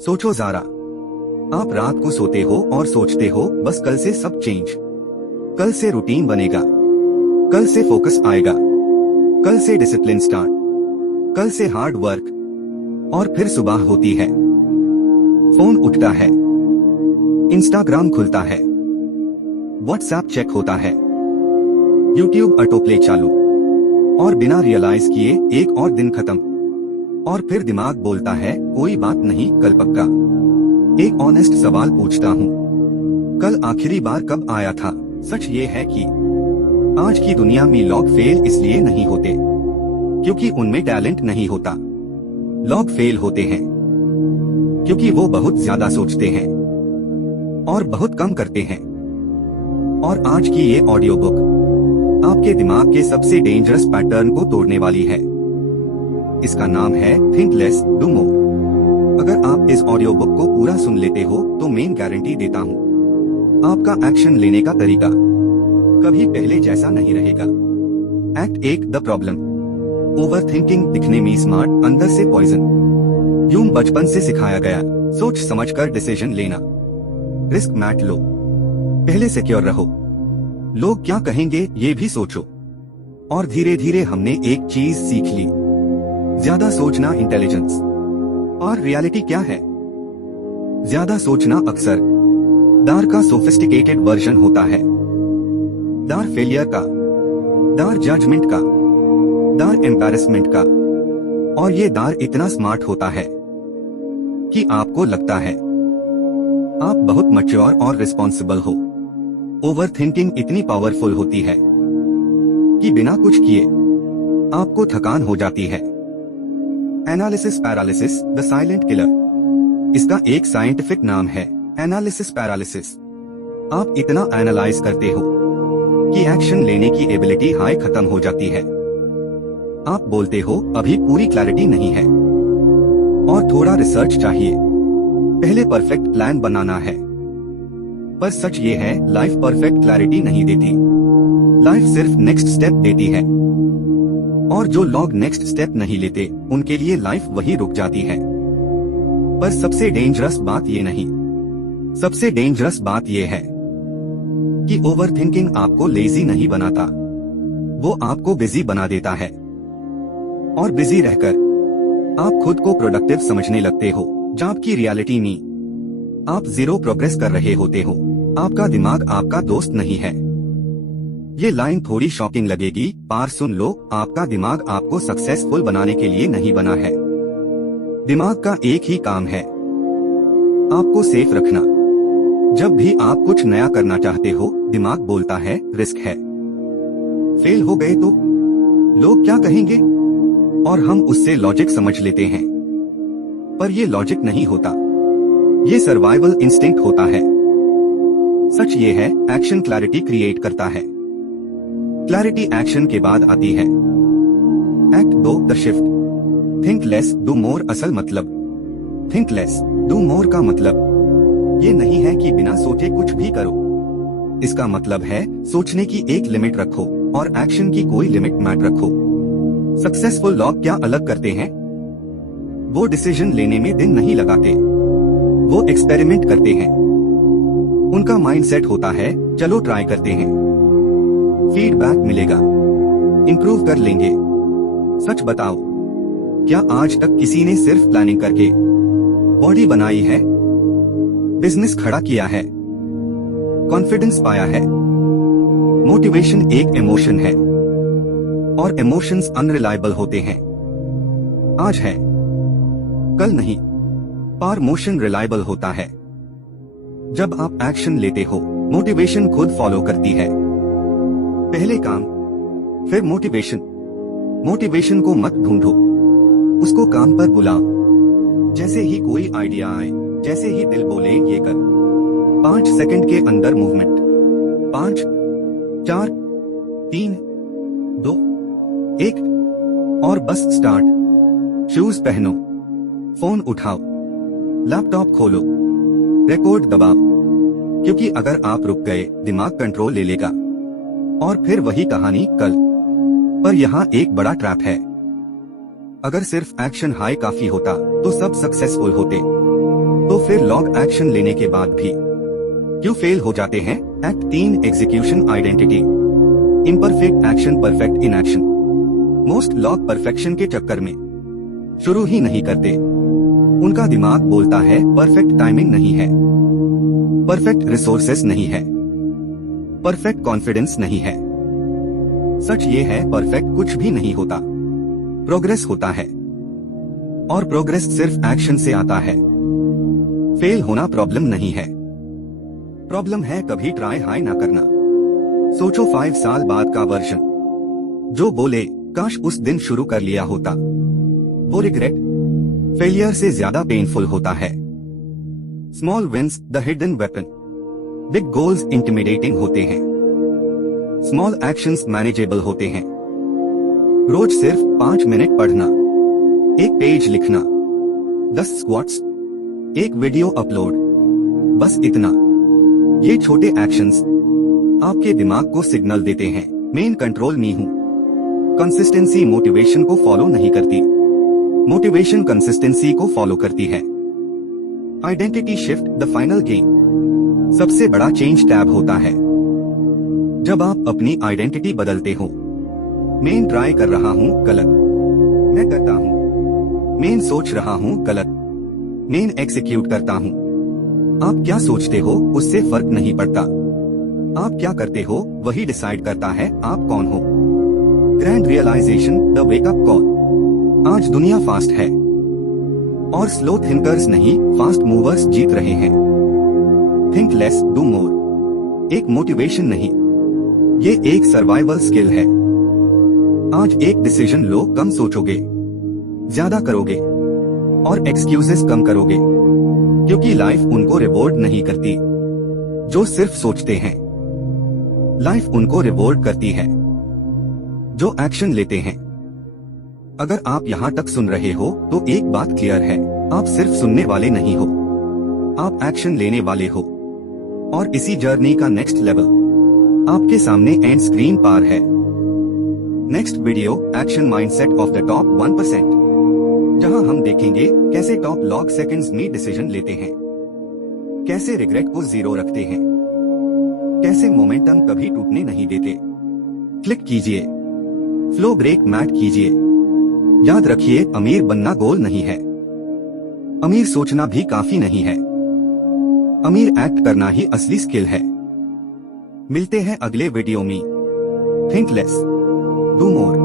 सोचो जरा, आप रात को सोते हो और सोचते हो बस कल से सब चेंज, कल से रूटीन बनेगा, कल से फोकस आएगा, कल से डिसिप्लिन स्टार्ट, कल से हार्ड वर्क। और फिर सुबह होती है, फोन उठता है, इंस्टाग्राम खुलता है, व्हाट्सएप चेक होता है, यूट्यूब ऑटोप्ले चालू, और बिना रियलाइज किए एक और दिन खत्म। और फिर दिमाग बोलता है कोई बात नहीं, कल पक्का। एक ऑनेस्ट सवाल पूछता हूँ, कल आखिरी बार कब आया था? सच ये है कि आज की दुनिया में लोग फेल इसलिए नहीं होते क्योंकि उनमें टैलेंट नहीं होता। लोग फेल होते हैं क्योंकि वो बहुत ज्यादा सोचते हैं और बहुत कम करते हैं। और आज की ये ऑडियो बुक आपके दिमाग के सबसे डेंजरस पैटर्न को तोड़ने वाली है। इसका नाम है थिंक लेस डू मोर। अगर आप इस ऑडियो बुक को पूरा सुन लेते हो तो मैं गारंटी देता हूँ आपका एक्शन लेने का तरीका कभी पहले जैसा नहीं रहेगा। Act 1 the problem. Over thinking दिखने में स्मार्ट, अंदर से पॉइजन। यूं बचपन से सिखाया गया, सोच समझकर डिसीजन लेना, रिस्क मैट लो, पहले सिक्योर रहो, लोग क्या कहेंगे ये भी सोचो। और धीरे धीरे हमने एक चीज सीख ली, ज्यादा सोचना इंटेलिजेंस। और रियलिटी क्या है? ज्यादा सोचना अक्सर डर का सोफिस्टिकेटेड वर्जन होता है। डर फेलियर का, डर जजमेंट का, डर एम्बैरेसमेंट का। और ये डर इतना स्मार्ट होता है कि आपको लगता है आप बहुत मैच्योर और रिस्पॉन्सिबल हो। ओवर थिंकिंग इतनी पावरफुल होती है कि बिना कुछ किए आपको थकान हो जाती है। Analysis paralysis the silent killer. इसका एक साइंटिफिक नाम है एनालिसिस पैरालिसिस। आप इतना एनालाइज करते हो कि एक्शन लेने की एबिलिटी हाई खत्म हो जाती है। आप बोलते हो अभी पूरी क्लैरिटी नहीं है और थोड़ा रिसर्च चाहिए, पहले परफेक्ट प्लान बनाना है। पर सच ये है, लाइफ परफेक्ट क्लैरिटी नहीं देती, लाइफ सिर्फ नेक्स्ट स्टेप देती है। और जो लोग नेक्स्ट स्टेप नहीं लेते उनके लिए लाइफ वही रुक जाती है। पर सबसे डेंजरस बात ये नहीं, सबसे डेंजरस बात ये है कि ओवर थिंकिंग आपको लेजी नहीं बनाता, वो आपको बिजी बना देता है। और बिजी रहकर आप खुद को प्रोडक्टिव समझने लगते हो, जबकि रियलिटी में आप जीरो प्रोग्रेस कर रहे होते हो। आपका दिमाग आपका दोस्त नहीं है। ये लाइन थोड़ी शॉकिंग लगेगी, पर सुन लो, आपका दिमाग आपको सक्सेसफुल बनाने के लिए नहीं बना है। दिमाग का एक ही काम है, आपको सेफ रखना। जब भी आप कुछ नया करना चाहते हो, दिमाग बोलता है रिस्क है, फेल हो गए तो लोग क्या कहेंगे, और हम उससे लॉजिक समझ लेते हैं। पर ये लॉजिक नहीं होता, ये सर्वाइवल इंस्टिंक्ट होता है। सच ये है, एक्शन क्लैरिटी क्रिएट करता है। क्लैरिटी एक्शन के बाद आती है। Act 2 the shift. Think less do more. असल मतलब थिंक लेस डू मोर का मतलब ये नहीं है कि बिना सोचे कुछ भी करो। इसका मतलब है सोचने की एक लिमिट रखो और एक्शन की कोई लिमिट मत रखो। सक्सेसफुल लोग क्या अलग करते हैं? वो डिसीजन लेने में दिन नहीं लगाते, वो एक्सपेरिमेंट करते हैं। उनका माइंडसेट होता है चलो ट्राई करते हैं, फीडबैक मिलेगा, इंप्रूव कर लेंगे। सच बताओ, क्या आज तक किसी ने सिर्फ प्लानिंग करके बॉडी बनाई है, बिजनेस खड़ा किया है, कॉन्फिडेंस पाया है? मोटिवेशन एक इमोशन है और इमोशंस अनरिलायबल होते हैं। आज है, कल नहीं। पर मोशन रिलायबल होता है। जब आप एक्शन लेते हो, मोटिवेशन खुद फॉलो करती है। पहले काम, फिर मोटिवेशन। मोटिवेशन को मत ढूंढो, उसको काम पर बुलाओ। जैसे ही कोई आइडिया आए, जैसे ही दिल बोले ये कर, 5 सेकंड के अंदर मूवमेंट। 5, 4, 3, 2, 1 और बस स्टार्ट। शूज पहनो, फोन उठाओ, लैपटॉप खोलो, रिकॉर्ड दबाओ। क्योंकि अगर आप रुक गए, दिमाग कंट्रोल ले लेगा और फिर वही कहानी कल। पर यहाँ एक बड़ा ट्रैप है। अगर सिर्फ एक्शन हाई काफी होता तो सब सक्सेसफुल होते। फिर लॉग एक्शन लेने के बाद भी क्यों फेल हो जाते हैं? Act 3 execution identity. Imperfect action perfect in action. Most log perfection के चक्कर में शुरू ही नहीं करते। उनका दिमाग बोलता है परफेक्ट टाइमिंग नहीं है, परफेक्ट रिसोर्सेस नहीं है, परफेक्ट कॉन्फिडेंस नहीं है। सच ये है परफेक्ट कुछ भी नहीं होता, प्रोग्रेस होता है, और प्रोग्रेस सिर्फ एक्शन से आता है। फेल होना प्रॉब्लम नहीं है, प्रॉब्लम है कभी ट्राई हाई ना करना। सोचो 5 साल बाद का वर्जन जो बोले काश उस दिन शुरू कर लिया होता। वो रिग्रेट फेलियर से ज्यादा पेनफुल होता है। Small wins the hidden weapon. Big goals intimidating होते हैं, स्मॉल एक्शंस मैनेजेबल होते हैं। रोज सिर्फ 5 मिनट पढ़ना, 1 पेज लिखना, 10 स्क्वाट्स, 1 वीडियो अपलोड, बस इतना। ये छोटे एक्शंस आपके दिमाग को सिग्नल देते हैं मेन कंट्रोल मी हूं। कंसिस्टेंसी मोटिवेशन को फॉलो नहीं करती, मोटिवेशन कंसिस्टेंसी को फॉलो करती है। Identity shift the final game. सबसे बड़ा चेंज टैब होता है जब आप अपनी आइडेंटिटी बदलते हो। मैं ट्राई कर रहा हूँ गलत, मैं करता हूँ। मैं सोच रहा हूँ गलत, मैं एग्जीक्यूट करता हूँ। आप क्या सोचते हो उससे फर्क नहीं पड़ता, आप क्या करते हो वही डिसाइड करता है आप कौन हो। Grand realization the wake up call. आज दुनिया फास्ट है और स्लो थिंकर्स नहीं फास्ट मूवर्स जीत रहे हैं। थिंक लेस डू मोर एक मोटिवेशन नहीं, ये एक सर्वाइवल स्किल है। आज एक डिसीजन लो, कम सोचोगे, ज्यादा करोगे और एक्सक्यूजेस कम करोगे, क्योंकि लाइफ उनको रिवॉर्ड नहीं करती जो सिर्फ सोचते हैं। लाइफ उनको रिवॉर्ड करती है जो एक्शन लेते हैं। अगर आप यहाँ तक सुन रहे हो तो एक बात क्लियर है, आप सिर्फ सुनने वाले नहीं हो, आप एक्शन लेने वाले हो। और इसी जर्नी का नेक्स्ट लेवल आपके सामने एंड स्क्रीन पार है। Next video action mindset of the top 1%, जहां हम देखेंगे कैसे टॉप लॉग सेकंड्स में डिसीजन लेते हैं, कैसे रिग्रेट को 0 रखते हैं, कैसे मोमेंटम कभी टूटने नहीं देते। क्लिक कीजिए, फ्लो ब्रेक मैट कीजिए। याद रखिए अमीर बनना गोल नहीं है, अमीर सोचना भी काफी नहीं है, अमीर एक्ट करना ही असली स्किल है। मिलते हैं अगले वीडियो में। Think less do more.